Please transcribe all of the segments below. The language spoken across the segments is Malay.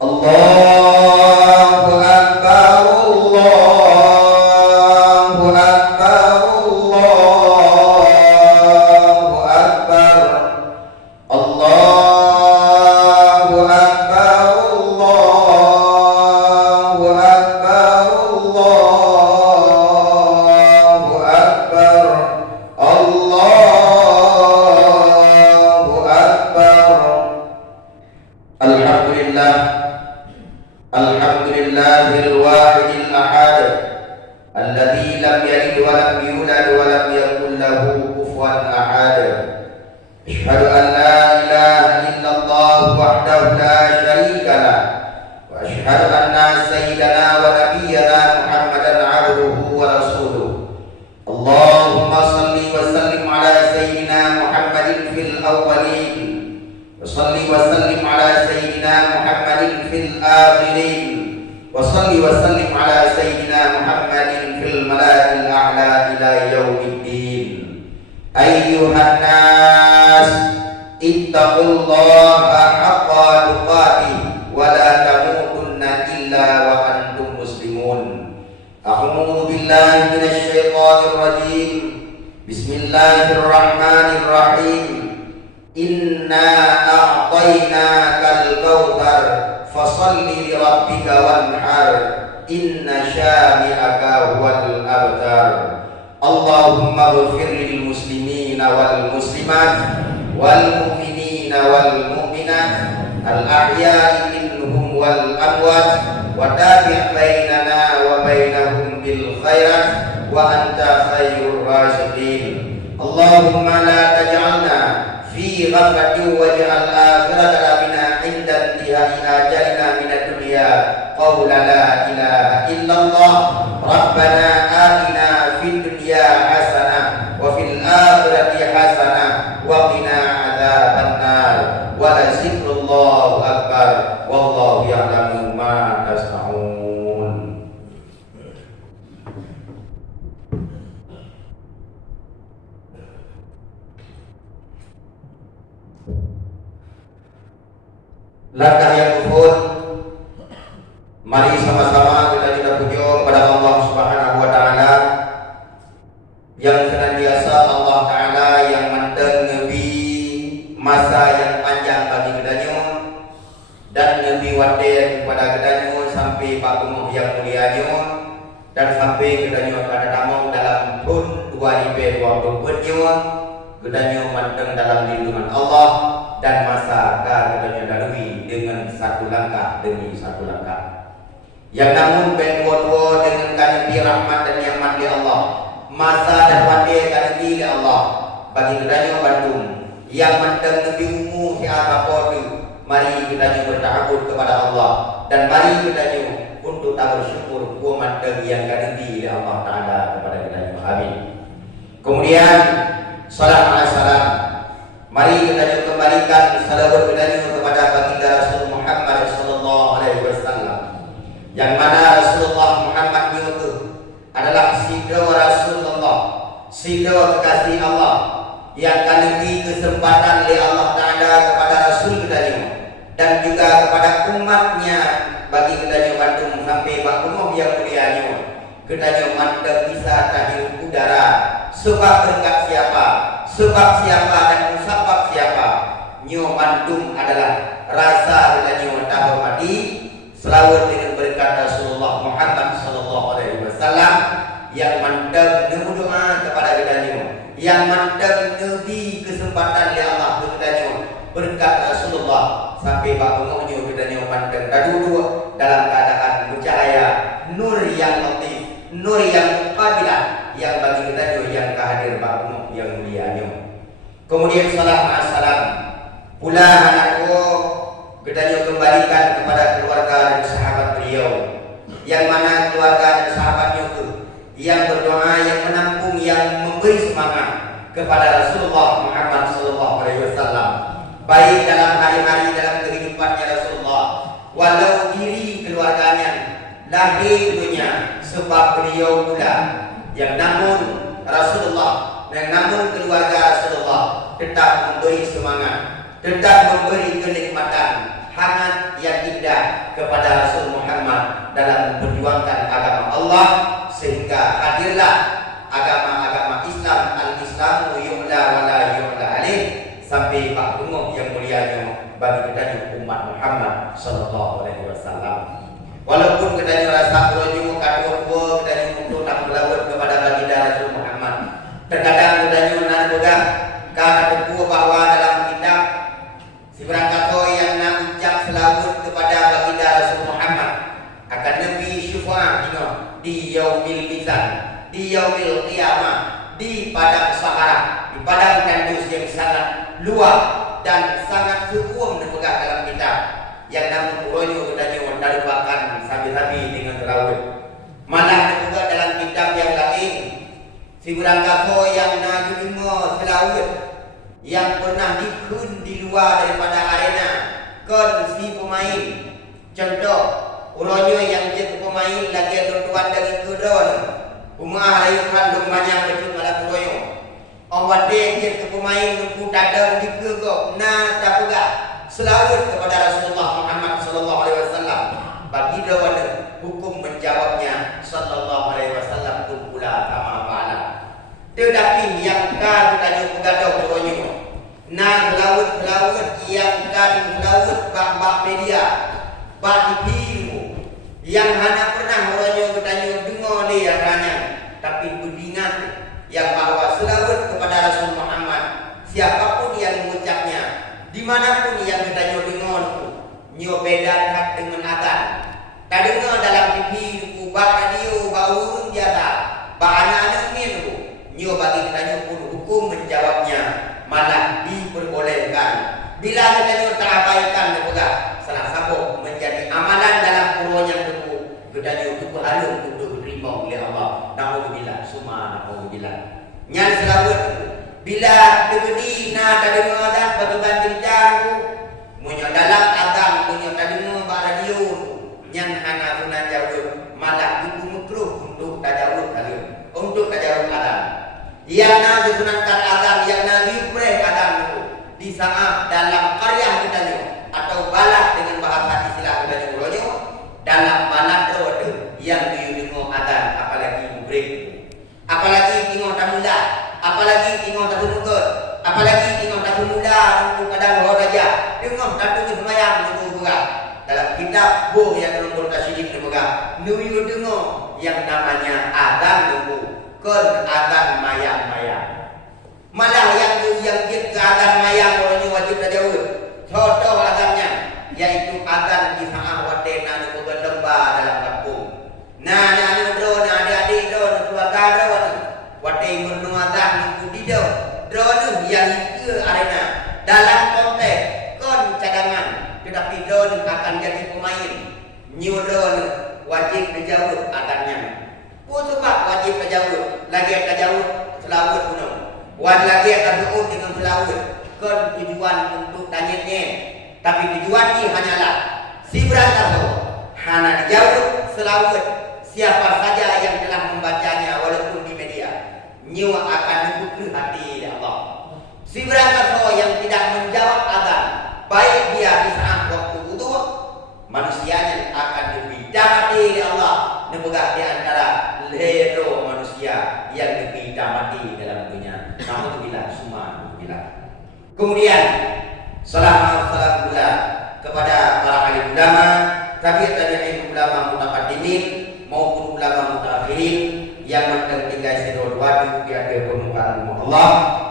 Allahu Akbar, Allahu Akbar, Allahu Akbar, Allahu Akbar, Allahu Akbar, Allahu Akbar, Allahu Akbar. Alhamdulillah, alhamdulillahil wahidil ahad, alladzi lam yalid wa lam yulad wa lam yakul lahu kufuwan ahad. Asyhadu an la ilaha illallah wahdahu la syarika lah, wa asyhadu anna sayyidana wa nabiyyana Muhammadan abduhu wa rasuluh. Allahumma salli wa sallim ala sayyidina Muhammadin fil awwalin, wa salli wa sallim ala sayyidina Muhammadin fil akhirin, wa salli wa sallim ala sayyidina Muhammadin fil mala'il a'la ila yaumiddin. Ayyuhan nas, ittaqullaha haqqa tuqatih wa la tamutunna illa wa antum muslimun. A'udzu billahi minasy syaithanir rajim. Bismillahirrahmanirrahim. Inna a'tainakal kautsar fasholli li rabbika wanhar, inna syani'aka huwal abtar. Allahumma ighfir lil muslimina wal muslimat wal mu'minina wal mu'minat al ahya'i minhum wal amwat, wa tabi' bainana wa bainahum bil khairat wa anta khairur rasyidin. Allahumma la taj'alna fi ghaflatin waj'al akhiratana bina inda intihai ajalina minad dunya qawla la ilaha illallah. Rabbana atina fid dunya hasanah wa fil akhirati hasanah wa qina adzabannar, wa la zikrullahu akbar, wallahu ya'lamu ma tasna'un. Langkah yang kufur, mari sama-sama kita puji kepada Allah Subhanahu wa taala yang senantiasa Allah taala yang mandeng nebi masa yang panjang bagi kedanyo dan nebi wade kepada kedanyo sampai pakumuh yang mulianyo dan sampai kedanyo kada tamong dalam pun 2024 kedanyo mandeng dalam lindungan Allah dan masa kedanyo lalui dengan satu langkah demi satu langkah. Yang namun benwo dengan kanenti rahmat dan nyaman di Allah, masa dan wade kanenti di Allah bagi kedanyo Bandung yang mandeng nebi umuh siapa podu. Mari kedanyo bertawakal kepada Allah dan mari kedanyo untuk tak bersyukur ku mandeng yang kanenti di Allah taala kepada kedanyo. Amin. Kemudian salam ala salam, mari kita kembalikan salawat kedanyo kepada baginda Rasul Muhammad sallallahu alaihi wasallam, yang mana Rasulullah Muhammad itu adalah sidra Rasulullah, sidra kekasih Allah yang akan diberi kesempatan oleh Allah taala kepada Rasul kedanyo dan juga kepada umatnya bagi kedanyo Bandung sampai bakumuh yang mulianyo. Kedanyo mandek bisa tahirup udara sebab berkat siapa? Sebab siapa dan musabab siapa? Nyo Bandung adalah rasa kedanyo tahormati selawat dengan berkat Rasulullah Muhammad sallallahu alaihi wasallam yang mandek nemu doa kepada kedanyo, yang mandek nebi kesempatan oleh Allah kedanyo berkat Rasulullah sampai bakumuhnya kedanyo mandek dadu dalam keadaan bercahaya nur yang latif, nur yang muqabilah yang bagi kedanyo yang kehadir bakumuh yang mulianyo. Kemudian salam pula anakku kedanyo kembalikan kepada keluarga dan sahabat beliau, yang mana keluarga dan sahabatnya itu yang berdoa, yang menampung, yang memberi semangat kepada Rasulullah Muhammad sallallahu alaihi wasallam, baik dalam hari-hari dalam kehidupannya Rasulullah, walau diri keluarganya lahir dunia sebab beliau muda, yang namun Rasulullah dan namun keluarga Rasulullah tetap memberi semangat, tetap memberi kenikmatan hangat yang indah kepada Rasul Muhammad dalam memperjuangkan agama Allah, sehingga hadirlah agama-agama Islam, al-Islamu yu'la wa la yu'la alaih, sampai Pak Gumuk yang mulianya bagi kita umat Muhammad sallallahu alaihi wasallam. Walaupun kita rasa beronyo kadua-dua kita untuk nak melawat kepada baginda Rasul Muhammad, terkadang kita nak pegang kata buku bahwa dalam kitab seberang kata yang nak ucap selawat kepada baginda Rasul Muhammad akan lebih syufaat di yaumil mizan, di yaumil qiyamah, di padang sahara, di padang tandus yang sangat luas dan sangat sukum dipegang dalam kitab yang namun uronyo katanya dalupakan sabi-sabi dengan selawat. Malah juga dalam kitab yang lain seberang kata yang nak terima selawat yang pernah dikun di luar daripada arena kan si pemain. Contoh uronyo yang jadi pemain lagi tuan dari kudron rumah rayukan domanya betul malah uronyo awak dia jadi pemain untuk dadang di kegok na tak pegak selawat kepada Rasulullah Muhammad sallallahu alaihi wasallam bagi dawan hukum menjawabnya sallallahu alaihi wasallam tu pula kama fa'ala. Tetapi yang kan tanya pegadau uronyo na selawat yang kan selawat bak media bak TV yang hanya pernah uronyo bertanya dengar dia ranya, tapi beringat yang bahwa selawat kepada Rasul Muhammad siapapun yang mengucapnya dimanapun yang bertanya dengar nyo beda hak dengan azan. Tak dengar dalam TV bak radio bak urun biasa bak anak-anak ni nyo bagi bertanya pun hukum menjawabnya malah diperbolehkan bila kita tak abaikan juga salah satu menjadi amalan dalam Quran yang buku gedanya buku halus untuk diterima oleh Allah. Nauzubillah summa nauzubillah nyal selawat bila tegedi na tadi mengadan bagi cerita munyo dalam azan munyo tadi mengabar radio nyan hana sunan jawab malah buku makruh untuk tajawud halus untuk tajawud azan yang na disunatkan azan yang na diupreh azan di saat dalam karya kita atau balak dengan bahasa istilah kita uronyo dalam balak yang diudengo azan apalagi mubrek apalagi tingo tamula apalagi tingo tatunukut apalagi tingo tatunula untuk kadang rodaja tingo tatun semayang untuk buka dalam kitab buh yang nombor tasydid buka nuyu dengo yang namanya azan nunggu kon azan mayang-mayang malah yang kita azan mayang orang wajib tajawud contoh azannya yaitu azan di saat watena nu lembah dalam kampung nah anu drone adik-adik drone keluarga drone wate murnu azan nu dido drone yang ke arena dalam konteks kon cadangan tetapi drone akan jadi pemain new drone wajib tajawud azannya pun sebab wajib tajawud lagi tajawud selawat pun wan lagi akan berut dengan selawat kan tujuan untuk tanya-tanya, tapi tujuan ini hanyalah si berantau hanya dijawab selawat siapa saja yang telah membacanya walaupun di media nyu akan membuka hati Allah. Si berantau yang tidak menjawab azan baik dia di saat waktu wudu manusianya akan lebih damati di Allah nebegah di antara lero manusia yang lebih damati dalam dunia. Alhamdulillah semua alhamdulillah. Kemudian salam pula kepada para alim ulama, tapi tabi'in ulama mutaqaddimin maupun ulama mutaakhirin yang mentinggal sirul wadu di akhir permukaan Allah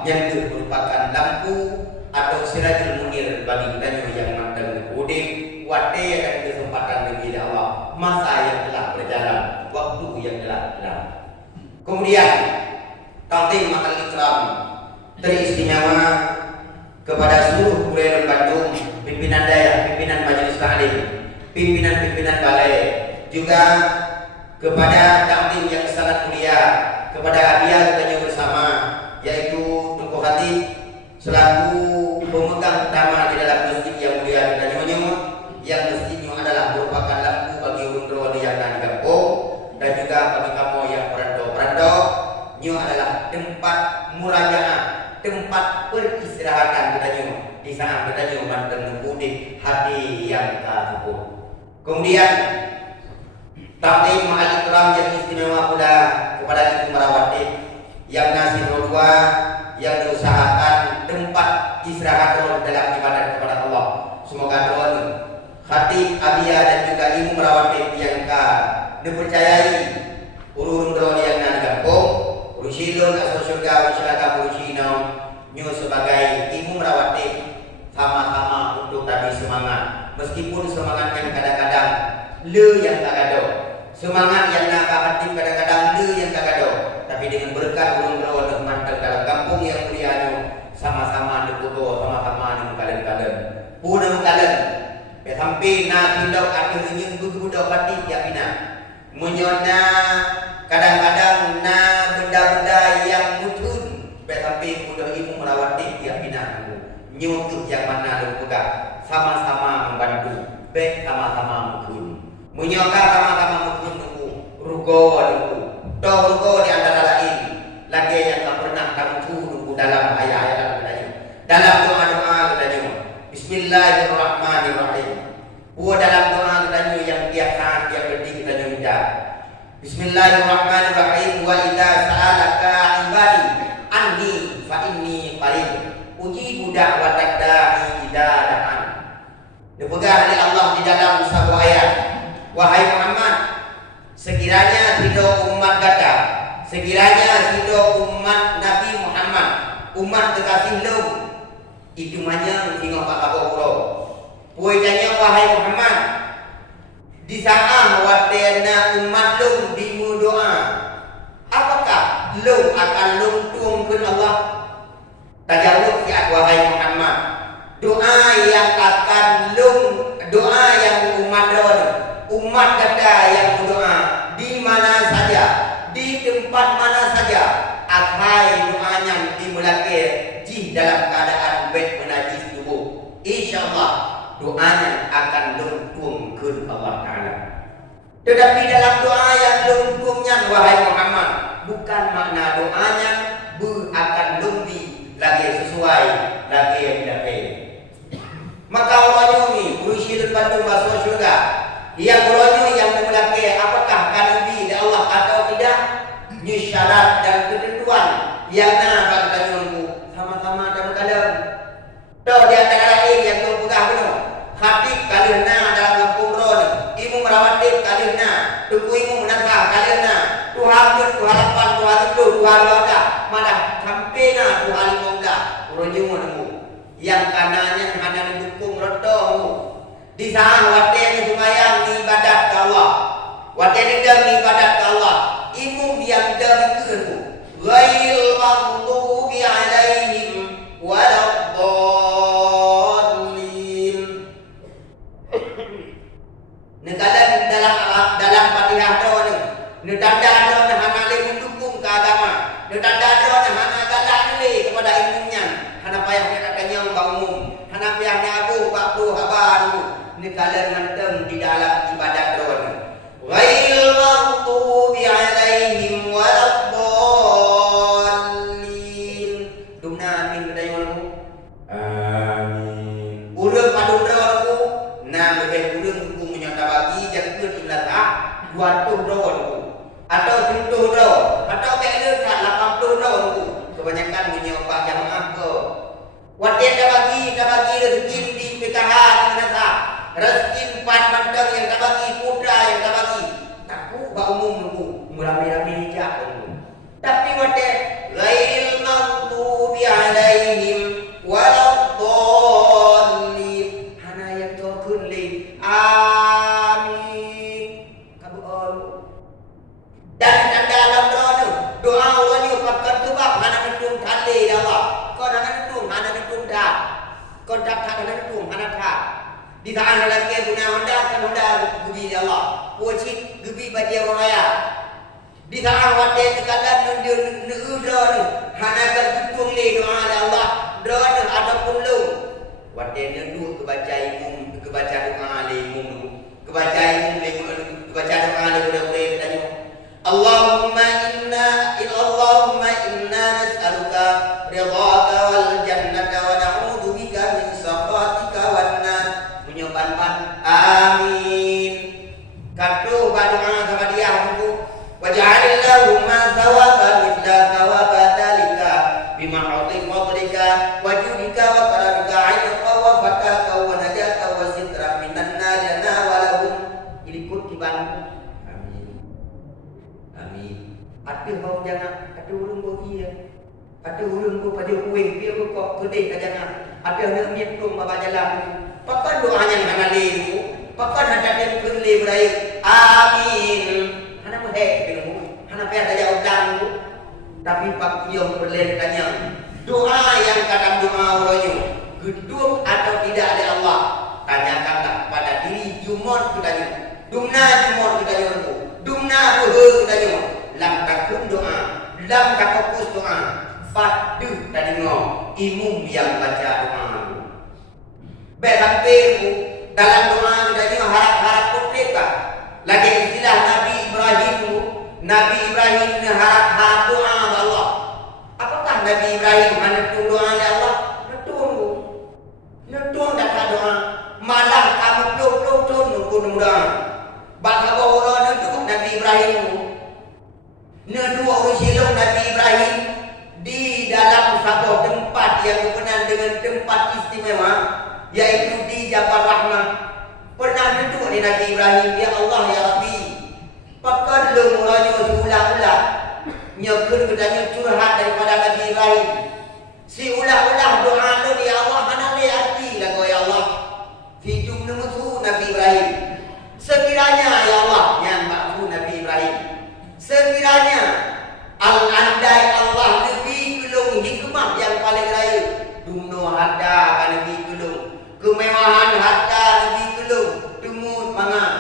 yang merupakan lampu atau sirajul munir bagi kita yang mandang udip wate dan kesempatan bagi Allah masa yang telah berjalan, waktu yang telah berjalan. Kemudian takdim makal ikram teristimewa kepada seluruh Kuliah Bandung, pimpinan daerah, pimpinan majelis taklim, pimpinan-pimpinan balai, juga kepada takdim yang sangat mulia, kepada hadiah kita bersama, yaitu Tukuh Hati selaku pemegang utama di dalam masjid yang mulia kita nyonya, yang masjidnya adalah merupakan lampu bagi urun yang ada di kampung dan juga bagi kamu yang perantau-perantau, nyo adalah tempat murajaah, tempat peristirahatan kita nyo di sana kita nyo mantan mengkudik hati yang tahun. Kemudian takdim ma'al ikram yang istimewa pula kepada ibu merawati yang ngasih dua, yang diusahakan tempat istirahat dalam ibadat kepada Allah. Semoga doa Khatib Abia dan juga ibu merawati yang dipercayai urun doa yang nak gabung urusilun asal surga urusilaga urusino nyu sebagai ibu merawati sama-sama untuk tadi semangat, meskipun semangat yang kadang-kadang le yang tak ada, semangat yang nak hati kadang-kadang le yang tak ada, tapi dengan berkat urun doa mantap dalam kampung yang mulia sama-sama dikudo, sama-sama dengan kalian-kalian pun kalian sampai nak hidup akhir ingin berbudak hati tiap bina menyona kadang-kadang na benda-benda yang mutun sampai budak ibu merawati tiap bina nyutuk yang mana lu pegang sama-sama membantu sama-sama mutun menyoka sama-sama mutun nunggu rugo nunggu toh rugo di antara lain lagi yang tak pernah kamu nunggu dalam ayat-ayat dalam doa-doa katanya Bismillahirrahmanirrahim. Dalam doa katanya yang tiap saat tiap detik katanya minta Bismillahirrahmanirrahim. Wa idza sa'alaka ibadi anni fa inni qarib ujibu da'watad da'i idza da'an. Dipegang oleh Allah di dalam sebuah ayat. Wahai Muhammad, sekiranya ridho umat kata, sekiranya ridho umat Nabi Muhammad, umat kekasih lu itu hanya tengok Pak Kabur. Puitanya wahai Muhammad, di saat watena umat lu di doa, apakah lu akan luntung ke Allah? Tajawab siat wahai Muhammad, doa yang akan lung, doa yang umat kata yang berdoa di mana saja, di tempat mana saja, akhai doanya dimulai di dalam keadaan bed menajis tubuh, insyaallah doanya akan luntung ke Allah Ta'ala. Tetapi dalam doa yang lungtungnya wahai Muhammad, bukan makna doanya akan lumbi lagi sesuai lagi yang tidak. Maka orang ini berusia Bandung masuk syurga, yang orang yang memulai apakah akan lumbi dari Allah atau tidak, ini syarat dan ketentuan yang nak bagi sama-sama dalam kalian. Tahu di antara lain yang tu pegah benar. Hati kalian dalam kampung ron, ibu merawat dia kalian, tuku ibu menasah kalian, Tuhan pun Tuhan lapan Tuhan itu Tuhan wada, malah sampai Tuhan lima urunjung nemu. Yang kanannya hanya didukung rotomu. Di sana wate yang sembahyang di ibadat ke Allah, wate yang di ibadat ke Allah, ibu yang dari kerbu. Ghairil maghdubi alaihim waladdallin. Nekalan dalam Fatihah doa ni tanda doa hana le mendukung ke agama, tanda doa hana galak ni kepada ilmunya, hana payahnya katanya umum, hana payahnya abu bakru habar nekalan manteng di dalam ibadat doa ni. Ghairil maghdubi alaihim waladdallin. Dumna amin katanya amin. Urang padu doaku na lebih urang ku menyata bagi jangan imlatah 20 doa atau 70 doa atau beler kat 80 doa kebanyakan menyapa jamaah ke. Watian dah bagi rezeki di PKH di mana rezeki 4 mantang yang dah bagi putra yang dah bagi. Aku ba umum nunggu ramai-ramai jak. Tapi watian ghairil maghdubi alaihim waladdallin. Hana yang tokun li. Amin. Kabul. Dan dalam doa orang ni pakai sebab hana nendung kali Allah. Kau hana nendung dah. Kau tak hana nendung hana tak. Di tangan lelaki guna Honda kan Honda gebi Allah. Wajib gebi bagi orang raya. Di tangan wate sekalian nunjuk hana tertutung le doa Allah. Doa ada pun lu. Wate nunjuk kebaca imum, kebaca doa le imum. Kebaca imum le kebaca doa le boleh tanya. Allahumma inna nas'aluka ridhaka wal jannata wa na'udzubika min sakhatika wan nar. Menyopan amin. Ada orang bagi ya. Ada orang pada kuih dia kok gede kajangan. Ada anak mitung bapa jalan. Pakai doanya hana leru. Pakai hana dia kele berai. Amin. Hana mohek dengan hana payah daya udang. Tapi pak yang berlekanya doa yang kadang doa orangnya gedung atau tidak ada Allah. Tanyakanlah pada diri jumon kita ni. Dumna jumon kita ni. Dumna buhe kita ni. Lam takun doa, lam takokus doa. Padu tadi ngom imum yang baca doa. Berhampiru dalam doa kita ni harap-harap konkreta. Lagi istilah Nabi Ibrahim. Nabi Ibrahim harap-harap doa Allah. Apakah Nabi Ibrahim menetung doa Allah? Netung datang doa. Malah kamu peluk-peluk nunggu doa. Bangsa orang netung Nabi Ibrahim. Nedua usilung Nabi Ibrahim di dalam satu tempat yang berkenaan dengan tempat istimewa, yaitu di Jabal Rahmah. Pernah duduk di Nabi Ibrahim, ya Allah ya Rabbi, pakai lu mulanya seulah-ulah nyekun kedanya curhat daripada Nabi Ibrahim. Si ulah-ulah doa lu ya Allah hanale arti lagu ya Allah. Si jumlah musuh Nabi Ibrahim. Sekiranya ya Allah yang maksud Nabi Ibrahim. Sekiranya al-andai Allah lebih gelung hikmah yang paling raya. Duno harta kan lebih gelung. Kemewahan harta lebih gelung. Dumut mangan.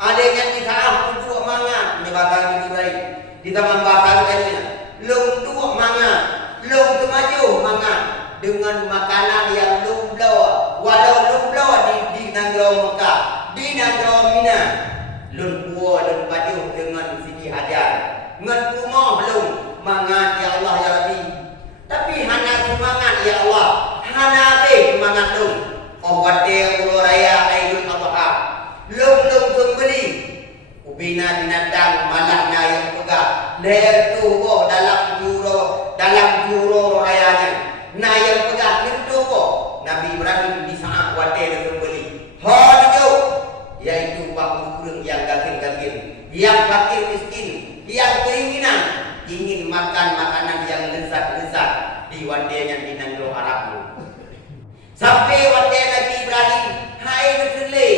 Ada yang disaah duduk mangan. Menyebabkan Nabi Ibrahim. Di taman bahasa katanya. Lung tuak mangan. Lung temaju mangan. Dengan makanan yang lung blow. Walau lung blow di Nanggau Mekah. Di Nanggau Mina. Lun kuah dan pajuh dengan Siti Hajar. Ngan kumah belum mangan ya Allah ya Rabbi. Tapi hana semangat ya Allah. Hana be semangat lum. Awate ulu raya Aidul Adha. Lum sembeli. Ubina binatang malah yang pegah. Leher tu dalam juro rayanya. Nah yang pegah itu Nabi Ibrahim di saat wate sembeli. Hadijo yaitu pak kurang yang gagil-gagil, yang fakir miskin, yang keinginan ingin makan makanan yang lezat-lezat di wadenya di Nanggau Arab. Sampai wadenya Nabi Ibrahim, hai nekele,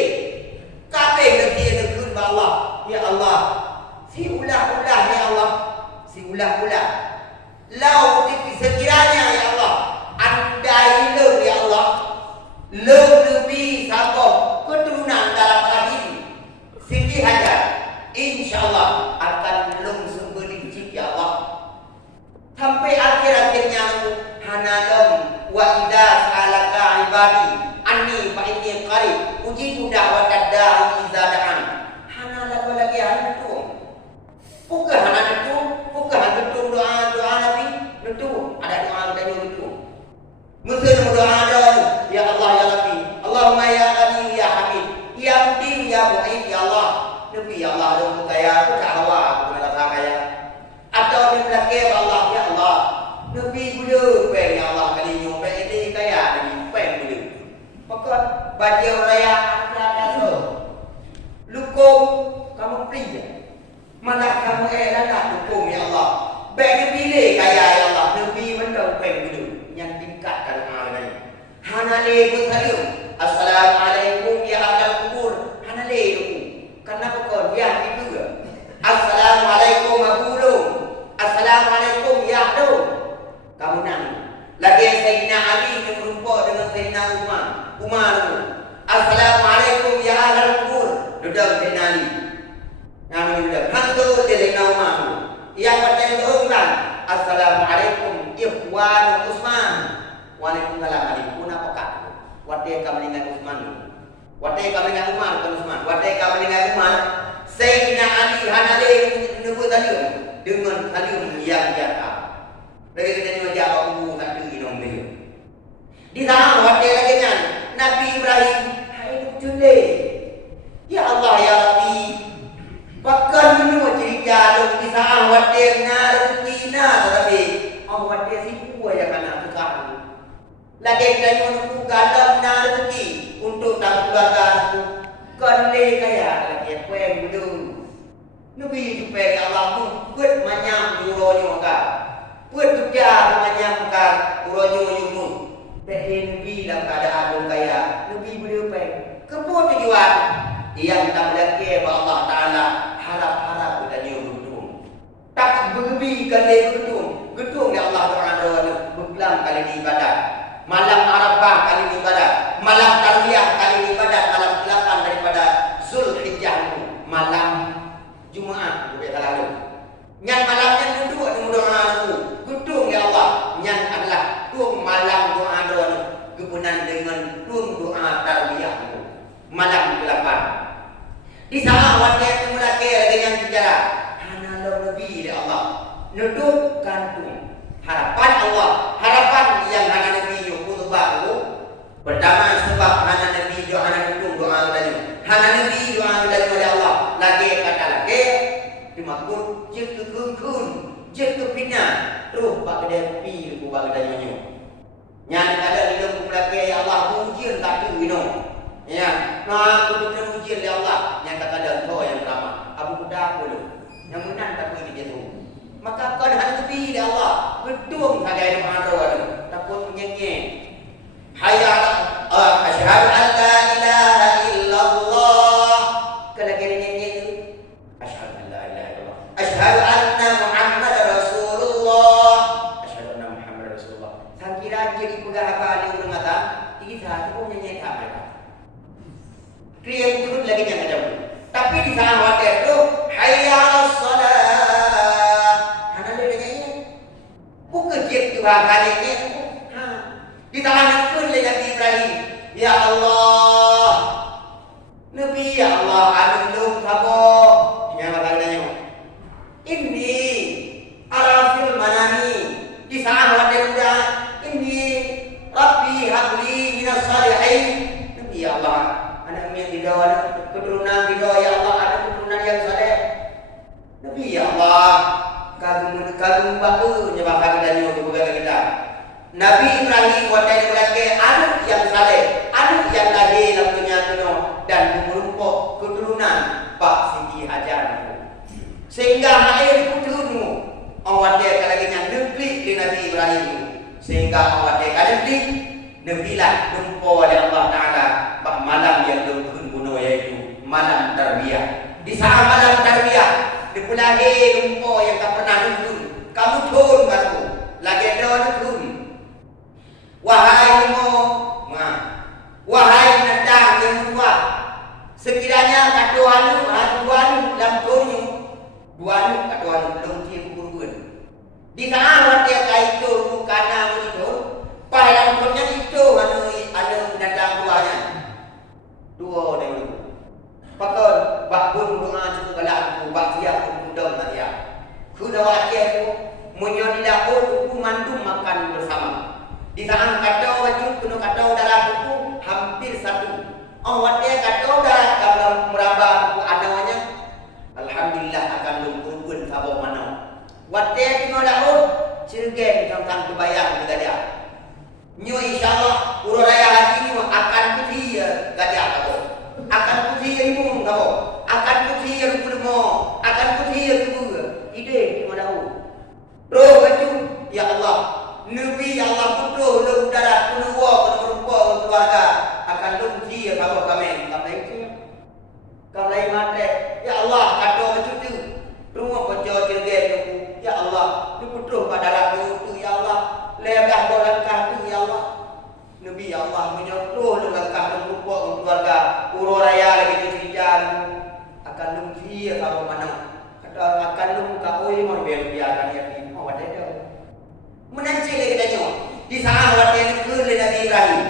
kabeh nekun ba Allah, ya Allah, si ulah-ulah ya Allah, si ulah-ulah. Lau sekiranya ya Allah, andai lu ya Allah, lu lebih sabar keturunan dalam rahim Siti Hajar, insyaAllah akan lung sembeli ya Allah. Sampai akhir-akhirnya hanalum wa idza sa'alaka ibadi anni fa inni qarib ujibu da'watad da'i idza da'an. Hanala lagi hantu. Bukan hanatu, bukan betul doa Nabi. Betul ada doa dari itu. Mungkin doa ya Allah ya Rabbi. Allahumma ya Ghani ya Hamid. Ya Mudim ya Mu'id ya Allah. Nabi ya Allah dong kaya aku kawa aku merasa kaya. Atau di belakang Allah ya Allah. Nabi gula pen ya Allah kali nyompe ini kaya ni pen gula. Maka baju raya akhlak lukum kamu pilih. Malah kamu lah lukum ya Allah. Baik pilih kaya ya Allah. Nabi mendau pen gula yang tingkatkan hal ini. Hanale bersalim. Assalamualaikum ya ahlal kubur. Hanale itu. Kenapa kau dia itu juga? Assalamualaikum abulum. Assalamualaikum ya ahlu. Kamu nang. Lagi Sayyidina Ali yang berumpa dengan Sayyidina Umar. Assalamualaikum ya ahlal kubur. Duduk Sayyidina Ali. Nama duduk. Hantu Sayyidina Umar. Yang pertama berumpan. Assalamualaikum ikhwan Utsman. Waalaikumsalam Ali. Kenapa? Wadai kami dengan Utsman. Wadai kami dengan Umar bukan Utsman. Wadai kami dengan Umar. Sayyidina Ali hanale nunggu tadi dengan salim yang biasa. Lagi kita ni macam aku tak dengar dong dia. Di sana wadai lagi kan Nabi Ibrahim hai tule. Ya Allah ya Rabbi. Bahkan menurut cerita lu di sana wadai rezeki Rabbi. Oh wadai sipu aja kana sekarang. Lagi kita menunggu galam rezeki untuk tak keluarga aku. Kali kaya lagi apa yang dulu. Nabi jumpa Allah tu buat manyam uronyo ka. Buat kerja manyam ka uronyo yumu. Tapi Nabi dalam keadaan dong kaya, Nabi boleh apa? Kebun tujuan yang tak lagi Allah Taala harap-harap kita nyuruh. Tak bergebi kali gedung ya Allah Taala berkelam kali di ibadat. Malam Arafah kali di ibadat, malam Tarwiyah kali di ibadat, malam 8 daripada Zulhijjah malam Jumaat lebih lalu. Yang malamnya duduk di doa aku, gedung ya Allah, yang adalah tuang malam doa kepunan dengan tuang doa Tarwiyah malam ke-8. Di sana waktu itu mulai lagi yang bicara, hana lebih dari Allah, nuduk kantung harapan Allah, harapan yang hana Nabi yuhud baru. Pertama sebab hana Nabi doa hana nuduk doa tadi, hana Nabi doa dari oleh Allah. Lagi kata lagi, dimaksud je kekun, je kepina, terus bak kedai pi ku bak kedai nyu. Yang ada di dalam kumulake ya Allah ujian tak tu ino. Ya, nah aku benar ujian ya Allah. Yang kata ada kau yang pertama, Abu Budak dulu. Yang menang tak boleh dia tu. Maka kau dah tepi ya Allah. Gedung ada yang ada. Takut nyanyi. Hayya asyhadu an la ilaha illallah. Kalau kena nyanyi tu, asyhadu an la ilaha illallah. Asyhadu anna Muhammad Rasulullah. Asyhadu anna Muhammad Rasulullah. Sang kira jadi pegang apa ni orang kata, kita tu pun nyanyi tak apa. Kriya ikut lagi jangan jauh. Tapi di sana waktu itu hayya 'alas shalah. Hana dia nyanyi. Bukan jet tu kali ni. Di tangan ikut lagi Nabi Ibrahim. Ya Allah. Nabi ya Allah alung sabo. Ingat apa katanya? Ini arafil manani. Di sana waktu itu ini Rabbi habli minas salihin. Nabi ya Allah. Anak yang tidak ada keturunan tidak ya Allah, ada keturunan yang saleh. Nabi ya Allah, kagum baku nyebabkan kita nyoba begal kita. Nabi Ibrahim waktu itu lagi anak yang saleh, anak yang lagi namanya kuno dan merumpok keturunan Pak Siti Hajar. Sehingga air putihmu awak dia lagi yang negeri di Nabi Ibrahim. Sehingga awak dia negeri Nabilah jumpa oleh Allah Ta'ala pada malam yang dilakukan bunuh yaitu malam Tarwiyah. Di saat malam Tarwiyah dipulai jumpa yang tak pernah nunggu. Kamu turun kamu lagi ada nunggu. Wahai mu, wahai nadang yang muda, sekiranya kaduanu dalam tunyu, duanu kaduanu belum timbul. Di saat waktu kaitu bukan itu. Pada punya itu anu datang duanya. Dua dulu. Pakon bakun doa cukup galak bak siap mudam dia. Kuda wakil munyo di dapur ku mandu makan bersama. Di saat kacau wajib kuno kacau dalam buku hampir satu. Awak dia kacau dalam kalau meraba buku anawanya. Alhamdulillah akan lumpuhkan sabuk mana. Waktu tino dapur cirgen tentang kebayang juga dia. Nyo insyaallah urang raya lagi ni akan putih gajah kamu. Akan putih ilmu kamu. Akan putih ilmu, akan putih ilmu. Ide di mana tahu. Roh baju ya Allah. Nabi ya Allah putus lu darah keluar kerumpah keluarga akan lumji kamu kami. Kamu itu. Kamu lain mate. Ya Allah kata macam tu. Rumah pecah cergen ya Allah. Lu putus pada darah tu ya Allah. Lebah langkah tu ya Allah. Nabi ya Allah menyentuh langkah dan rupa keluarga urang raya lagi dijalan akan lumsi kalau mana kata akan lum ka oi mau biar dia ni awak ada menancil lagi tanya di saat waktu negeri Nabi Ibrahim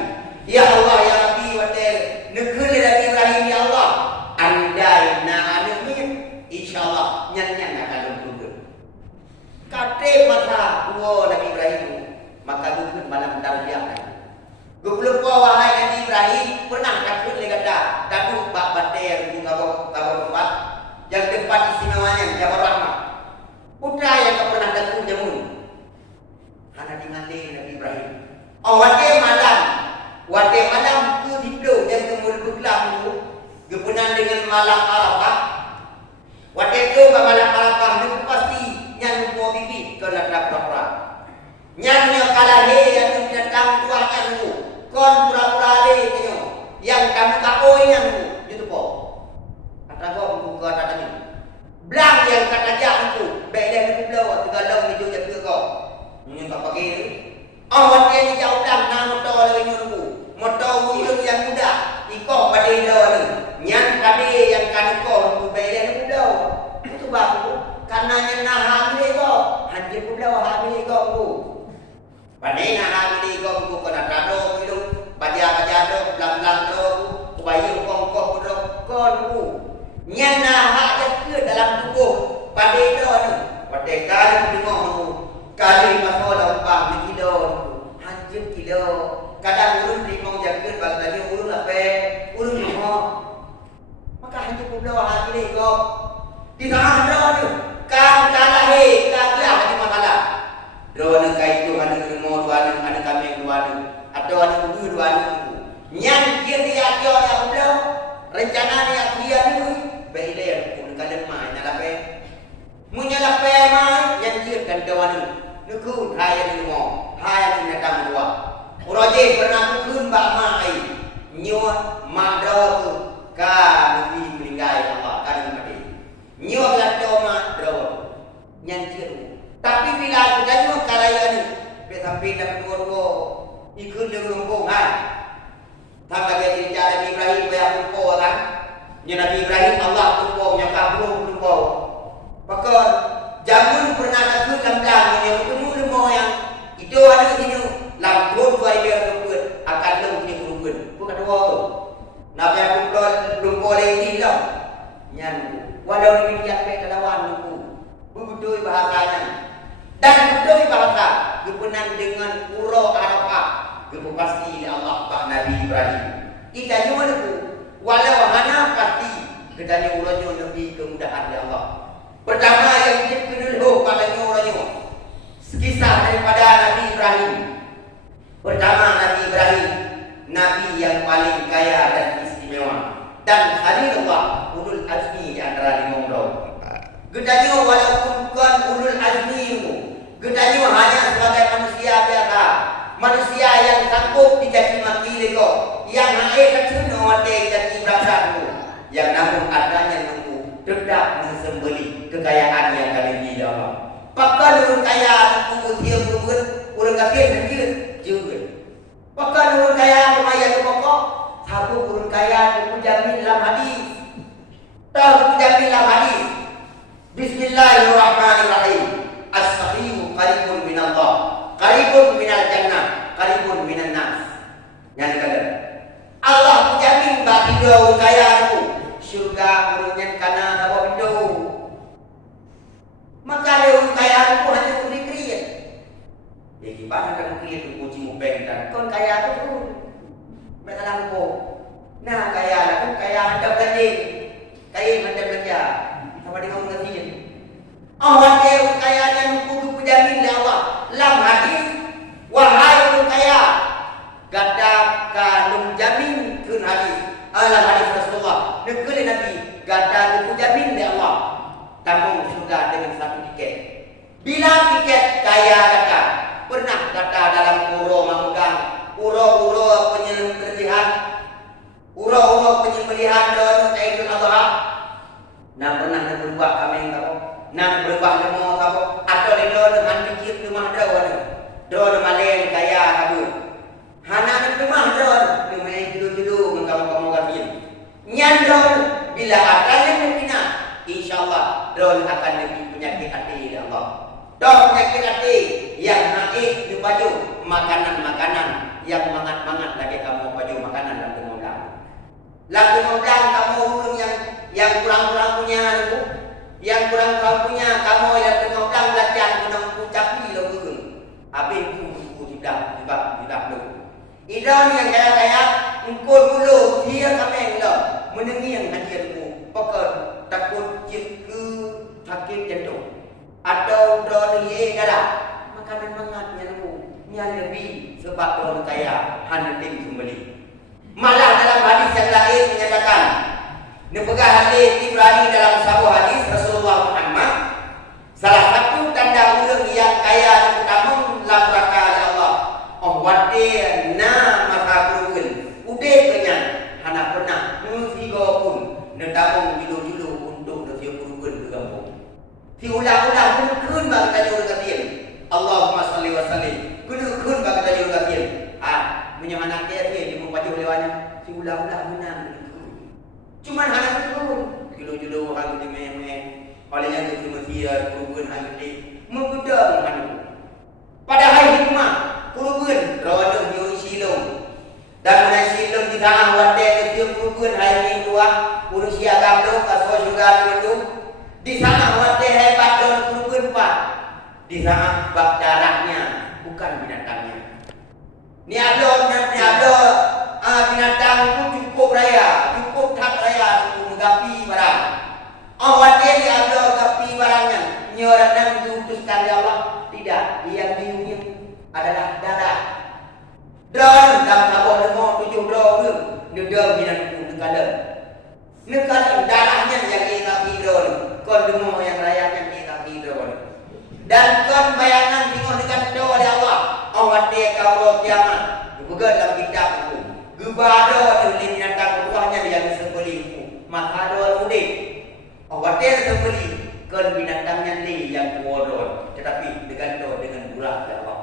ya Allah ya Rabbi waktu negeri Nabi Ibrahim ya Allah andai na anaknya insyaallah nyanyian akan lumpuh kate mata dua Nabi Ibrahim maka bukan malam Tarwiyah. Gublupa wahai Nabi Ibrahim pernah takut legenda takut bak bater bunga tempat yang tempat istimewanya Jabal Rahmah. Putra yang tak pernah takut jamun. Hana dimande Nabi Ibrahim. Wate malam ku tidur yang kemul beklam tu gepunan dengan malam Arafah. Wate tu itu malam-malam itu pasti nyan mau bibi ke ladang pura-pura. Nyan yang kalah yang datang tuanya nunggu. Kon pura-pura le yang kamu kakoi nyan itu po. Kata gua buku kata ni. Belang yang kata dia aku, bela ni pulau tegalong itu je ke kau. Ni tak pakai ni. Awak dia ni jauh belang na motor le ni nunggu. Motor itu yang muda. Iko pada dia ni. Nyan tadi yang kan kau bela ni pulau. Itu baku karena nyan nah hamil kau. Hanjir pulau hamil kau bu. Padai nah hamil kau bu kena tado itu. Baca-baca do, belang-belang do, kubayu kongkong do, kon bu. Nyan nah ke dalam tubuh pada itu pada kali tengok kali masuk dalam bang kilo hancur kilo kadang urun limau jaga baganya urun apa urun limau maka hancur pulau hati ni kau di sana ada kan kalah kan dia ada masalah drone kai tu ada limau dua ada kambing dua ada ulu dua nyan dia dia yang pulau rencana dia dia ni baile yang kalian mai nyalape munyalape mai yang jirkan dawan nukun haya ni mo haya ni nadam dua uroje pernah kun ba mai nyot madro tu ka nabi meninggal Allah kan mati nyot lato madro yang jiru tapi bila kita nyot kalaya ni be sampai dak dua ikut dengan rombong hai tangga dia cerita Nabi Ibrahim bayar rupo kan ya Nabi Ibrahim Allah tumpau yang kabur tumpau. Maka jangan pernah takut lam-lam yang bertemu lemah yang itu ada di sini lam-lam dua dia berbuat akan lebih berbuat. Bukan dua tu. Nabi aku belum boleh ini lah. Nyan walau ini dia ke lawan aku. Betul bahasanya. Dan betul bahasa kebenan dengan urau Arafah. Kepu pasti Allah Pak Nabi Ibrahim. Kita cuma aku walau mana pasti kedanya urangnya lebih kemudahan dari Allah. Pertama yang kita dulu pada urangnya kisah daripada Nabi Ibrahim. Pertama Nabi Ibrahim, Nabi yang paling kaya dan istimewa dan Khalilullah ulul azmi di antara lima orang. Kedanya walaupun bukan ulul azmi, kedanya hanya sebagai manusia biasa, manusia yang sanggup dicaci maki lego, yang naik kecil nawate caci berasa yang namun adanya nunggu tidak mensembeli kekayaan yang kalian di dalam. Pakar orang kaya nunggu dia berbuat orang kafir kecil juga. Pakar orang kaya kemaya pokok satu orang kaya dijamin dalam hadis. Tahu dijamin dalam hadis. Bismillahirrahmanirrahim. As-sahihu qaribun minallah, qaribun minal jannah, qaribun minan nas. Yang kata Allah menjamin bagi dua orang kaya itu syurga urunyan kana sahabat pintu. Maka dia orang kaya itu hanya kuri-kuri. Ya gimana kan kuri itu kunci mupeng dan kon kaya itu pun mereka lampu. Nah kaya lah kan kaya handap ganjing, kaya handap belanja. Sama dia ngomong ngertiin. Orang dia orang kaya yang kudu jamin oleh Allah. Lam hadis wahai orang kaya gada kanung jamin kun hadis alam hadis Rasulullah nekeli Nabi gada ku jamin oleh Allah tamu surga dengan satu tiket. Bila tiket kaya kata pernah kata dalam uro mamugang uro penyembelihan dalam Idul Adha nah pernah berubah kami tahu nah berubah lemo tahu atau di dalam pikir rumah daun malen kaya kabur hana ni rumah daun main dulu kamu kafir nyandon bila akan mungkin insyaallah daun akan lebih penyakit hati ya Allah. Daun penyakit hati yang naik di baju makanan yang mangat lagi kamu baju makanan dan kemudian lagu modal kamu urung yang kurang punya itu yang kurang punya kamu yang kemudian belajar menang ucapi lo urung habis itu tidak lo idan yang kaya engkau dulu dia kami lo menengi yang hadirmu pokok takut ke sakit jantung atau drone dalam makanan mangatnya nemu yang lebih sebab orang kaya hanya tim sembeli. Malah dalam hadis yang lain menyatakan nepegah hadis Ibrahim dalam sebuah hadis Rasulullah netabung julu-julu untuk nasihat kurban ke kampung. Si ulang-ulang kun bagi tajur katin. Allahumma salli wa sallim. Kun bagi tajur katin. Menyaman dia di mempaju lewatnya. Si ulang-ulang menang. Cuman hanya kun. Julu-julu hang di meme. Olehnya ke manusia kurban hang di mengudang hang. Padahal hikmah kurban rawat di silong. Dan mulai silong di tangan wadah ke kurban hari ini dua urusia gamdo kaso juga itu di sana wadah hebat don kurban pak di sana bak darahnya bukan binatangnya. Ni ada binatang itu cukup raya, cukup tak raya untuk menggapi barang. Wadah ni ada gapi barangnya. Nyorat dan diutuskan oleh Allah tidak. Yang diunya adalah darah. Dan dalam sabah lemo 7 dolar nedam binatang negara. Negara darahnya yang kita hidron, kon demo yang rayanya kita hidron. Dan kon bayangan tengok dekat doa oleh Allah. Awat dia kau kiamat. Juga dalam kitab itu. Gebado di binatang buahnya yang disembelih. Maka doa mudik. Awat dia disembelih. Kon binatangnya ni yang kuodon. Tetapi digantung dengan burak Allah.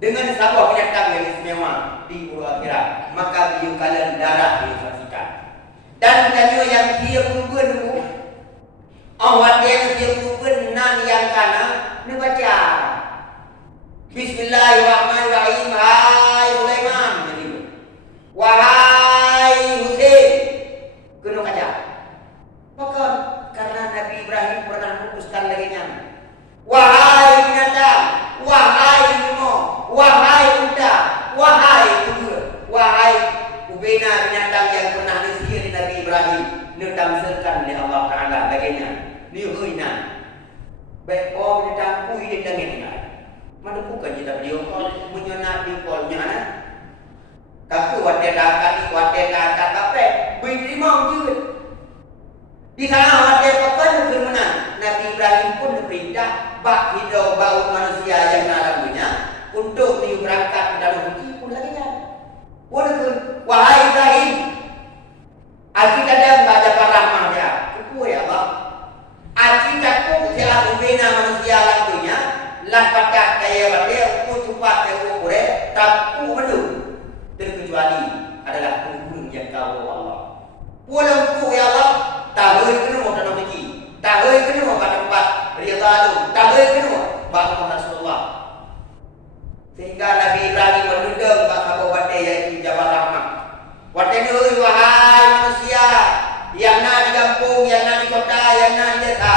Dengan sabah binatang yang istimewa di buru akhirat. Maka biu kalian darah disaksikan. Dan tanya yang dia kurban tu, awak dia kurban nan yang kana, ni baca. Bismillahirrahmanirrahim. Hai Sulaiman, wahai Husain, kena baca. Maka karena Nabi Ibrahim pernah memutuskan laginya. Wahai binatang, wahai limau, wahai unta, wahai kuda, wahai ubena binatang yang pernah disihir Nabi Ibrahim, ditamsilkan oleh Allah Taala baginya. Ni huina. Baik binatang kui di tangan ini. Mana bukan kita beliau kau menyonat di kolnya na. Tapi wadah dah kape, beri mau juga. Di sana wadah pakai firman Nabi Ibrahim pun berperintah bak hidup bau manusia yang dalamnya untuk diberangkat dalam uji pun lagi kan. Wahai Ibrahim, aku kadang baca parahmah ya, aku ya Allah. Aku takut siapa bina manusia lakunya, lah pakai kaya wadah, aku cepat aku kure, tak ku melu. Terkecuali adalah penghuni yang kau Allah. Pulang ku ya Allah. Tahu kena mau dalam uji, tahu kena mau pada tempat riyadhah lalu, tahu kena mau Muhammad Rasulullah. Sehingga Nabi Ibrahim menundang bahasa wadah yaitu Jabal Rahmah. Wadah ni wahai manusia yang nak di kampung, yang nak di kota, yang nak di desa,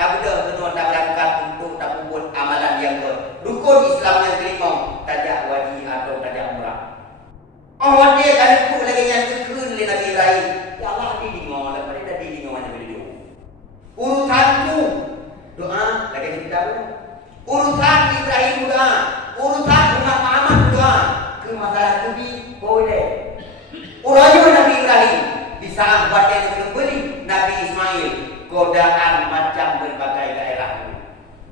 tak boleh kena tak berangkat untuk tak buat amalan yang rukun Islam yang kelima, tajak wajib atau tajak umrah. Wadah kali pun lagi yang kekun oleh Nabi Ibrahim. Ya Allah di dengar lepas dah di dengar mana video. Urusanku doa lagi kita dulu. Urusan Ibrahim doa, urusan umat Muhammad doa. Ke masalah kubi boleh. Urusnya Nabi Ibrahim di saat badan sembeli Nabi Ismail godaan macam berbagai daerah.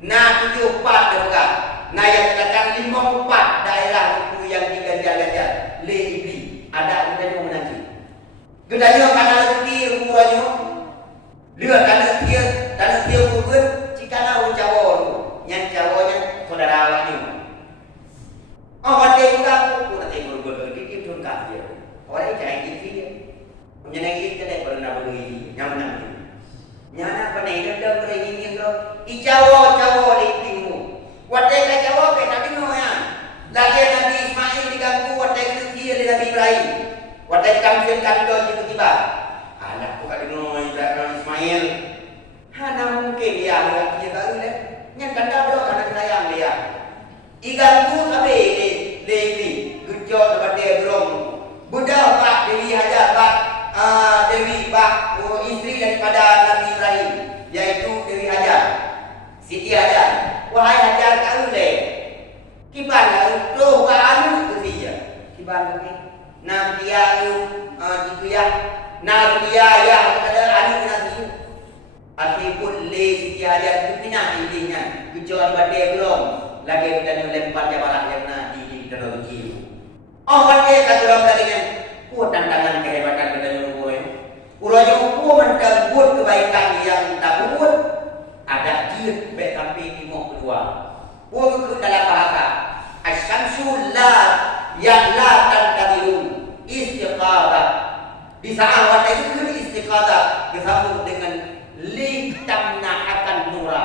Nah 74 daerah. Nah yang katakan 54 daerah itu yang diganjar-ganjar. Lebih ada udahnya menanti. Gedanya kanan kiri umurnya, lihat kanan kiri umur, jika nak Jawa, yang Jawanya saudara awaknya. Awak juga aku nak tengok kita pun kafir. Orang jangan kafir, menyenangi kita pernah beri nyaman. Nyana pernah hidup beri ini tu, Jawa lipingmu. Wadah Jawa kita dengar ya. Lagi Nabi Ismail diganggu, wadah kiri Nabi Ibrahim. Wadah kamfirkan doa tiba-tiba. Anak aku kali dengar Ibrahim Ismail. Hana mungkin dia lihat dia baru le. Yang kanda berdoa anak sayang dia. Igan tu sabe lebi gejot pada gerom. Budak pak Dewi Hajar pak Dewi pak isteri daripada Nabi Ibrahim yaitu Dewi Hajar. Siti Hajar. Wahai Hajar kau le. Kiban tu anu tu dia. Kiban ni. Nah dia itu ya. Nah dia ya ada anu nasi. Akipun le Siti Hajar itu pindah intinya. Kejual badai belum. Lagi kita lempar jabalah yang nak di dalam kiri. Badai kata orang kalian. Kuat tantangan kehebatan kita nyuruh. Urang aku kebaikan yang tabun ada jid baik sampai timur kedua. Pun ke dalam bahasa asyamsu la yang la tanqadirun istiqadah. Di saat waktu itu ke istiqadah disambung dengan litamna akan nura.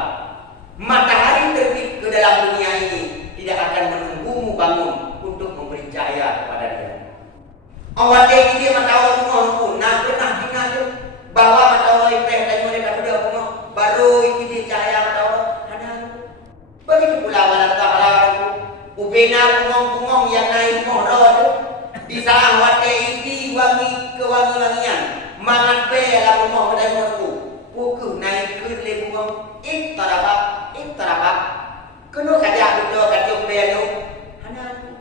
Matahari terbit ke dalam dunia ini tidak akan menunggumu bangun untuk memberi cahaya kepada dia. Awak dia matahari pun nak pernah dengar bahwa matahari teh dan mereka sudah pun baru ini cahaya matahari ada. Begitu pula matahari ubena bungong-bungong yang naik mohon di saat waktu ini wangi kewangi-wangian mangan bela bungong dan mohonku pukul naik ke lebungong iktarabak kena kajak duduk kacung belu hanan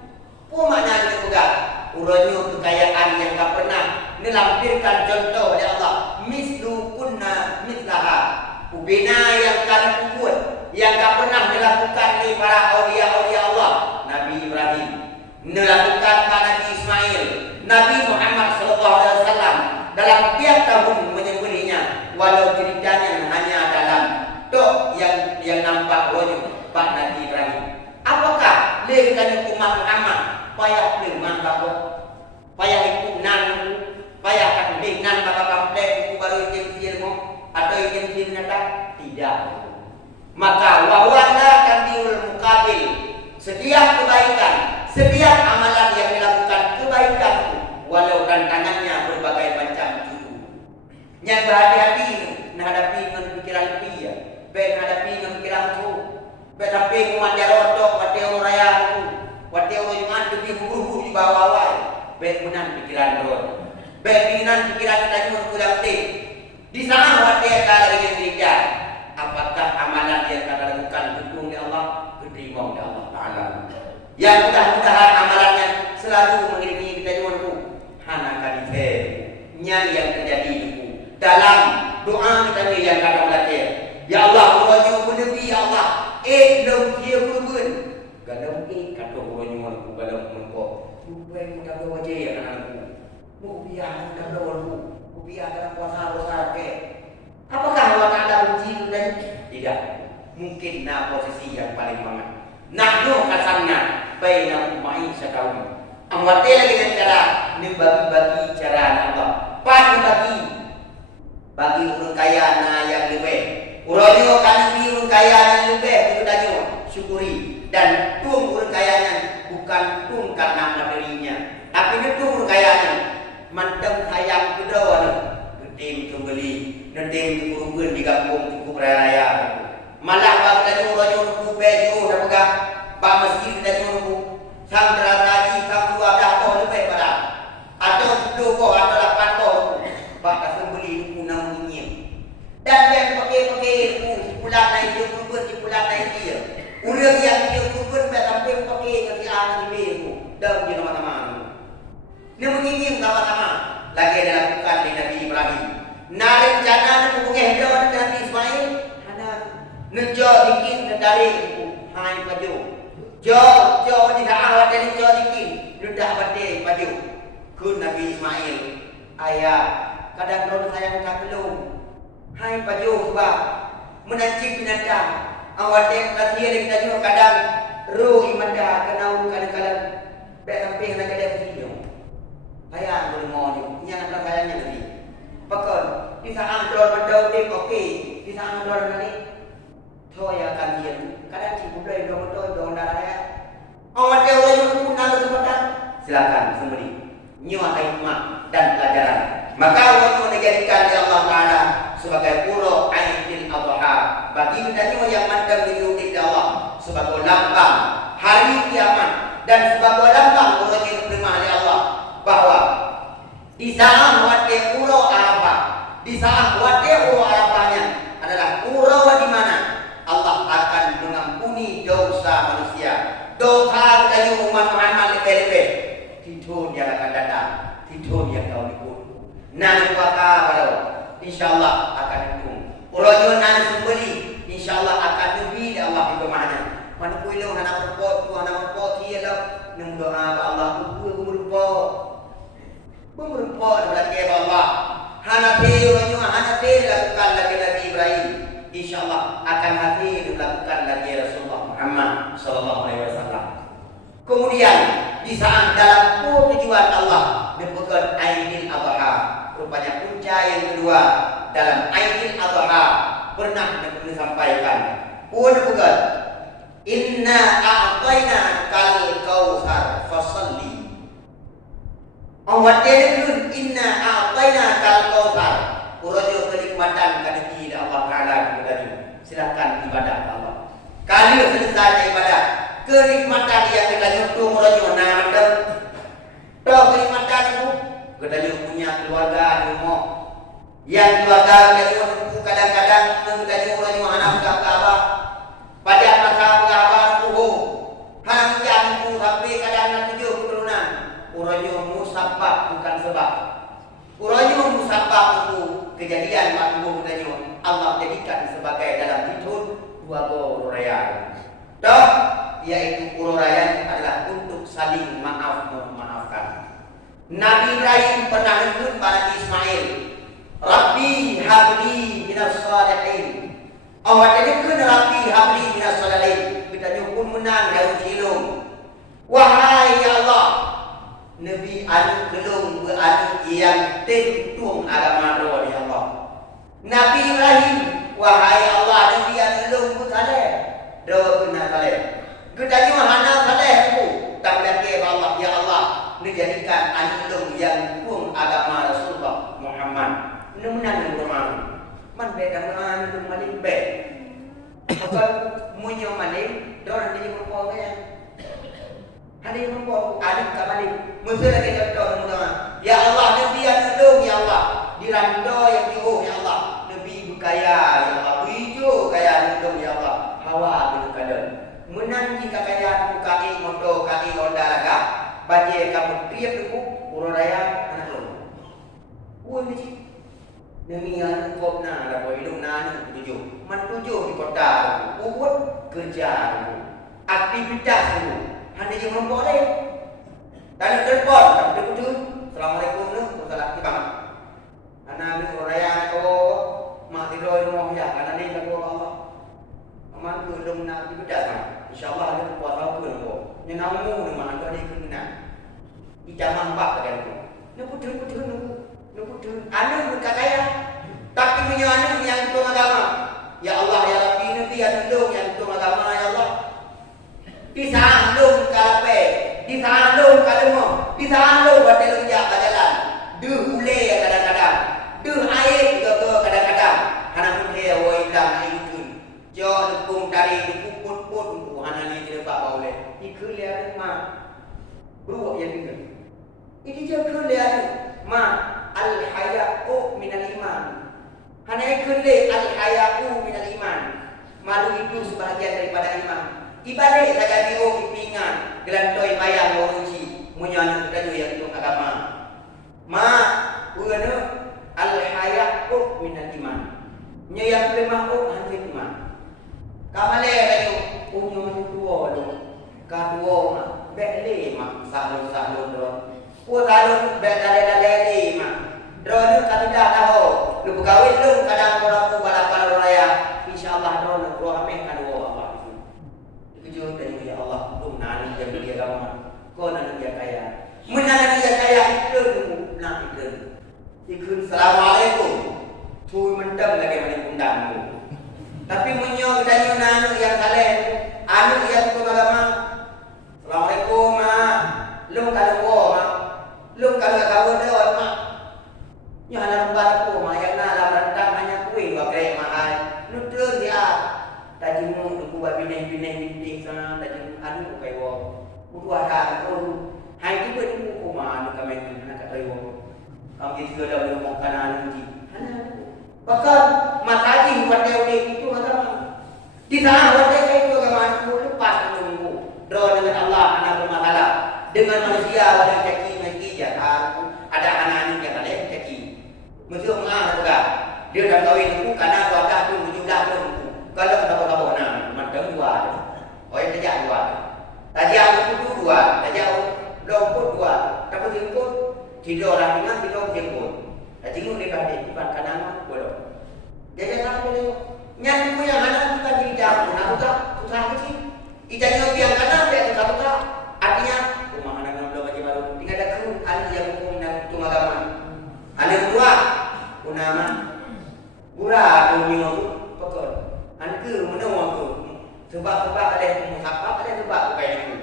pu makna dia pegang uranya kekayaan yang tak pernah melampirkan contoh oleh Allah mislu kunna mislaha ubina yang kami buat yang tak pernah dilakukan oleh para awliya-awliya Allah Nabi Ibrahim melakukan Nabi Ismail Nabi Muhammad SAW dalam tiap tahun menyembelinya walau ceritanya hanya dalam tok yang nampak wajib Pak Nabi Ibrahim. Apakah lekanya umat Muhammad payah lemah bapa payah ikut nan payah kat nan bapa komplek ku baru ikin ilmu atau ikin nata tidak. Maka wawala kandiul mukabil setiap kebaikan setiap amalan yang dilakukan kebaikan walau tantangannya berbagai macam juru. Yang berhati-hati menghadapi dengan pikiran dia, menghadapi dengan pikiran tu, tapi kumandar otok, wati orang raya tu, wati orang yang ada di buru-buru di bawah-bawah, benar pikiran tu, benar pikiran kita cuma kurang teh. Di sana wati ada lagi cerita, apakah amalan yang kita lakukan dukung oleh Allah, diterima oleh Allah Taala. Yang mudah-mudahan amalannya selalu mengiringi kita cuma tu, hana kali yang terjadi itu dalam doa kita ni yang kadang belajar. Ya Allah, Allahnya menebi ya Allah. Dalam dia berben. Galau kata Allahnya aku galau menko. Bukan kita wajah yang anakku. Mu biar kita aku. Mu biar dalam puasa ke. Apakah Allah Taala uji dan tidak? Mungkin posisi yang paling banget. Nahnu kasanna baina ma'isyatahum. Amwate lagi dengan cara bagi cara Allah. Bagi orang kaya yang lebih. Uronyo kan orang kaya yang lebih itu tanya syukuri dan tung orang kayanya bukan tung karena materinya, tapi itu orang kayanya manteng sayang kedua gede kembali nanti kurungan di kampung cukup raya malah bang tanya uronyo baju dah pegang bang masjid tanya uronyo sang terataji sang 12 tahun lebih pada atau 10 atau 8 tahun bak sembeli punang minyak dan yang pakai pulang naik dia pulang naik dia urang yang dia pun sampai pakai ke anak di beku dan dia nama-nama dia mengingat sama-sama lagi ada lakukan di Nabi Ibrahim nah rencana hubungan dengan Nabi Ismail ada nejo bikin dari hai baju jo di saat dari jo bikin sudah bade baju ke Nabi Ismail ayah kadang kalau sayang tak belum hai baju sebab menancing binatang awak yang latihan kita juga kadang roh imanda kenau kadang-kadang baik sampai nak ada video ayah boleh mau ni yang nak sayangnya lagi pakon di saat dor mandau dek okey di saat dor ni thôi akan dia kadang si budai dor darah awak dia orang pun nak kesempatan silakan sembeli nyuah hikmah dan pelajaran. Maka Allah menjadikan Allah Taala sebagai pura Aidil Adha bagi kita yang mandang diudik Allah sebagai lambang hari kiamat dan sebagai lambang orang yang diterima oleh Allah bahwa di saat waktu pura Arafah di saat waktu pura Arafahnya adalah pura di mana Allah akan mengampuni dosa manusia dosa dari umat Muhammad lebih-lebih tidur yang akan datang tidur yang kau ikut nan waka baru insyaallah akan hukum uronyo nan sembeli insyaallah akan lebih Allah itu mana mana kuilo hana perpot tu hana perpot dia lah nem doa ba Allah tu berlupa berlupa berarti Allah hana te uronyo hana hasil lakukan lagi Nabi Ibrahim, insyaallah akan hasil dilakukan lagi Rasulullah Muhammad sallallahu alaihi wasallam. Kemudian di saat dalam tujuan Allah disebutkan Aidil Adha. Rupanya punca yang kedua dalam Aidil Adha pernah disampaikan. Bukan inna a'tayna kal kautsar fasalli. Awat dia dulu inna a'tayna kal kautsar. Urajo kenikmatan kadang Allah Taala kita silakan ibadah Allah. Kali selesai ibadah, kenikmatan yang kita nyuruh urajo nanda. Tahu kenikmatan itu kita punya keluarga rumah. Yang keluarga kita kadang-kadang kita urajo anak apa pada masa berapa tuh hang yang ku sampai kadang 7 keturunan. Urajo musabab bukan sebab. Urajo musabab itu kejadian makmum tadi Allah jadikan sebagai dalam fitur dua uraya. Toh yaitu uraya adalah untuk saling memaafkan. Nabi Ibrahim pernah menyebut pada Ismail, Rabbi habli minas salihin. Awak jadi kena Rabbi habli minas salihin. Kita pun menang dari cilung. Wahai ya Allah, Nabi anu belum beranu yang tentung agama doa ya Allah. Nabi Ibrahim, wahai Allah, Nabi anu belum bersaleh. Doa kena saleh. Kita ni hana saleh tu. Tak lagi Allah ya Allah, menjadikan anu yang pun agama Rasulullah Muhammad. Menang bermalu. Man beda mana tu malin be. Kalau munyo malin, doa ni berpokok. Hari membawa adik kembali. Mesti lagi contoh teman-teman. Ya Allah, Nabi yang tolong ya Allah. Dirando yang jauh ya Allah. Nabi berkaya ya Allah. Hijau kaya tolong ya Allah. Hawa itu kadang. Menang jika kaya kaki motor kaki Honda laga. Bajai kamu tiap tu urut raya anak lo. Uang ni. Demi yang kau na ada kau hidup na tujuh. Man tujuh di kota. Uang kerja. Aktivitas tu. Hanya yang memboleh. Dan telepon, tak boleh betul. Assalamualaikum tu, salah kita. Anak ni raya kau, mak tidur di rumah ya. Anak ni lagu Allah. Aman tu belum nak dibedas. InsyaAllah ada puasa tu kau. Yang namu ni mana tu ada kena. Ijamah empat kan tu. Nubuh. Anu bukan kaya. Tapi punya anu yang tu agama. Ya Allah ya Rabbi Nabi yang tu yang tu agama ya Allah. Di sana lom kalape, di sana lom kalemo, di sana lom buat telunjuk jalan. Duh ule kadang-kadang, duh air juga kadang-kadang. Hana pun dia woi dah ikut. Jo dukung dari dukung pun hana ni dia pak boleh. Ikut lihat mak, beruak yang tinggal. Ini je ikut lihat mak al hayau minal iman. Hana ikut lihat al hayau minal iman. Malu itu sebahagian daripada iman. Ibadah saja diom pingan gelantoi bayang waruji munyan kaju yang itu agama. Ma urana al hayatu minal iman. Nya yang kelima hantu iman. Kamale kaju unyu dua lo. Kadua ma bele ma salun do. Pu salun bele ma. Drone kadida tahu. Lu kawin lu kadang orang tu balapan raya. Insyaallah drone roh ameh kadua Allah. Tujuan dari ya Allah, tu nani yang dia agama, kau nani dia kaya. Menani dia kaya itu nak itu. Ikut Assalamualaikum. Tu mendam lagi mana undangmu. Tapi menyo dan nani yang saleh, anu yang tu agama. Assalamualaikum ma. Lu kalau wa, lu kalau kau dah ma. Nya hana lembar ku ma yang na rantang hanya kuih bagai mahal. Lu tu dia. Tajimu tu buat bineh sana tajimu anu kai wo. Udu ada tu. Hai tu tu kuma anu kami nak kai wo. Kami juga dah belum makan anu ji. Bahkan mataji buat dia itu macam. Di sana buat dia itu agama itu lepas menunggu. Doa dengan Allah anak bermasalah. Dengan manusia ada caki jahat. Ada anak yang ada caki. Mesti mengalah juga. Dia dah kahwin itu karena ada tu jumlah tu. Kalau tahu-tahu nak macam dua, orang kerja dua, tajam itu dua, tajam lomput dua, tapi jemput tidur orang dengan tidur jemput, tajam ni pada depan kanan boleh. Ita nyobi yang kanan dia kata artinya rumah anak yang belum baru tinggal ada kru anu yang hukum dan hukum agama. Anu dua unama gura dunia tu pokok. Anu ke menawang tu sebab ada musafak ada sebab bukan itu.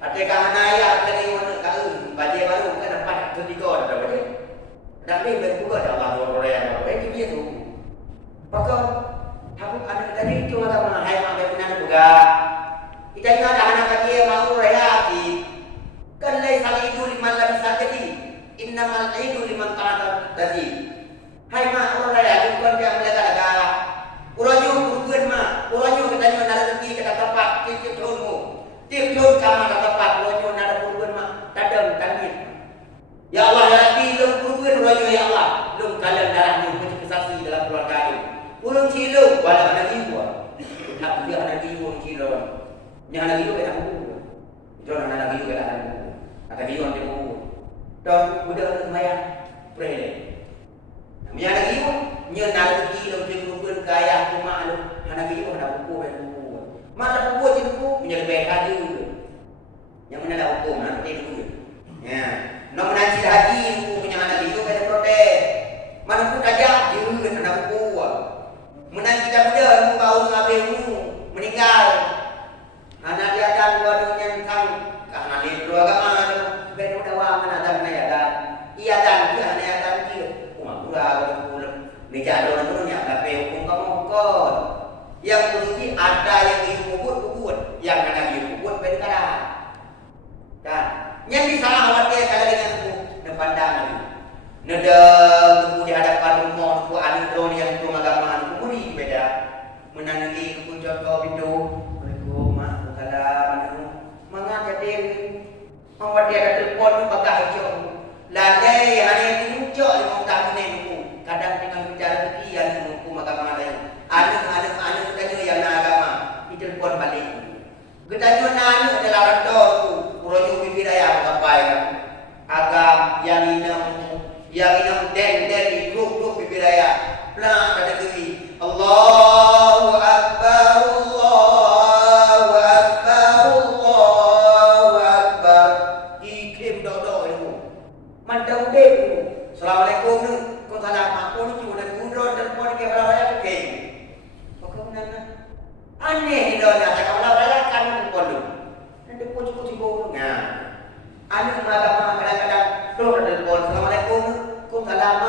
Ada kahanaya ada ni mana kau baca baru kan dapat ketiga ada baca. Dan ni berbuka Allah orang yang baik dia tu. Pokok aku anak tadi itu agama hai mak benar juga. Kita ingat ada anak kecil mau raya di kan lain hal itu liman lam sakati innamal aidu liman ta'ata tadi hai mak orang raya itu kan yang mereka ada uranyo kurun mak uranyo kita ni ada rezeki kita dapat tiap tahun kama dapat uranyo ada kurun mak tadam tangit ya Allah ya Rabbi lum kurun uranyo ya Allah lum kalam darah ni kesaksi dalam keluarga ini ulun cilu wala anak ibu tak dia anak ibu cilu yang anak itu kena buku, jangan anak itu kena buku, anak itu nanti buku. Dan mudah untuk semayang, pray. Yang anak itu, nyen anak itu lebih berubah kaya rumah lu, anak itu ada buku dan buku. Mana buku je buku, menjadi baik hati dulu. Yang mana ada hukum, nanti dulu. Ya, nak menanci haji buku punya anak itu kena protes. Mana pun aja dulu anak buku. Menanci dah muda, mu kau ngabe mu meninggal. Anak dia akan buat yang kang karena dia dua agama berbeda wang mana dan naya dan ia dan dia naya dan dia umat pura berulang meja orang punya tapi hukum kamu kon yang mesti ada yang diubut yang mana diubut beda kada dan yang disalah awak kalau dengan aku nepandang lagi nedeng di hadapan rumah ku anu drone yang rumah agama ku muri beda menangi ku contoh pintu mengapa dia membuat dia ada telefon bakal hijau lalai hanya itu hijau di muka menengku kadang dengan bicara sekian menengku maka mengadai anu katanya yang agama di telefon balik katanya anu adalah rendorku uroju bibiraya sampai agam yang inam den di grup bibiraya pelan ada diri Allahu Akbar Assalamualaikum nu, kau salam aku ni cuma nak gundul dan kau ni kepala raya okey. Kau mana? Aneh dah nak kepala raya kan kau lu. Nanti kau cukup sibuk. Nah, anu agama kadang-kadang tu ada kau Assalamualaikum nu, kau salam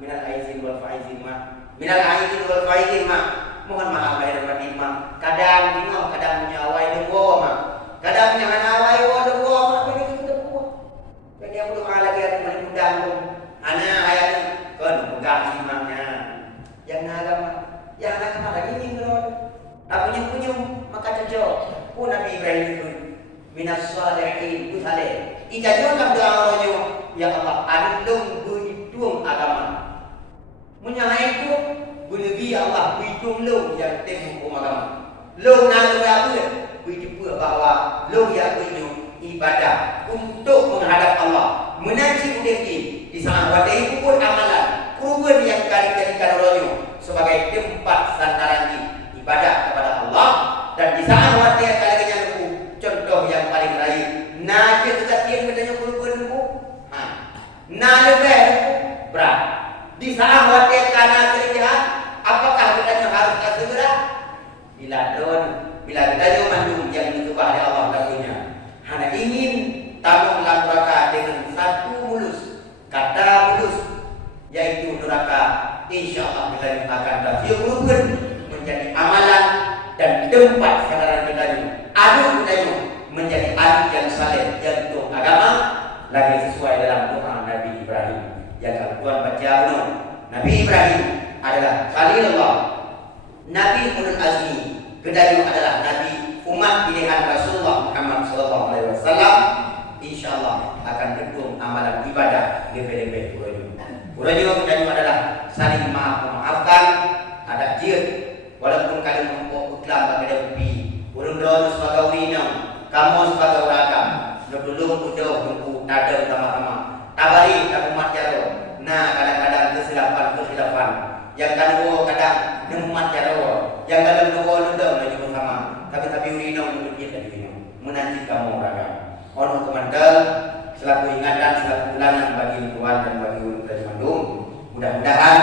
minal aizin wal faizin ma. Minal aizin wal faizin ma. Mohon maaf lahir dan batin ma. Kadang bingung, kadang punya awai dengo ma. Kadang punya awai dengo ma. Bagi kita buat. Jadi aku doa lagi ada mengundang tu. Anak ayat kan pegang simaknya yang agama lagi ni kalau punya maka cocok pun Nabi Ibrahim itu minas salihin usale ijazah kan doanya ya Allah andung buidung agama menyahai itu bunebi Allah buidung lo yang temu agama lo nak apa buidung bahwa lo yang buidung ibadah untuk menghadap Allah menanti udepi di sana wadah itu pun amalan kurban yang dijadikan olehnya sebagai tempat sandaran ibadah kepada Allah dan di sana wadah yang kalian aku contoh yang paling raya najis kekatian katanya kurban aku lebih berat di sana wadah karena kerjaan apakah katanya harus segera bila kita mandung yang ditubah oleh Allah tentunya hanya ingin tamu neraka dengan satu mulus kata mulus yaitu neraka insyaallah kita akan terjun menjadi amalan dan tempat sandaran kita adu kita menjadi adu yang saleh yang untuk agama lagi sesuai dalam doa Nabi Ibrahim yang Tuhan baca Nabi Ibrahim adalah Khalilullah Nabi ulul azmi kedua adalah Nabi umat pilihan Rasulullah Muhammad SAW insyaallah akan dukung amalan ibadah DPDP Uraju adalah saling memaafkan ada jihad walaupun kalian mempunyai iklan bagi ubi urun drone sebagai winang kamu sebagai ragam nebelum udah nunggu nada sama-sama tabari tak umat jaro nah kadang-kadang kesilapan yang kadang nemumat jaro yang kadang dua nunda lagi bersama tapi urinang nanti kamu ragam. Ono teman-teman selaku ingatan, selaku ulangan bagi Tuhan dan bagi ulun Mandung. Mudah-mudahan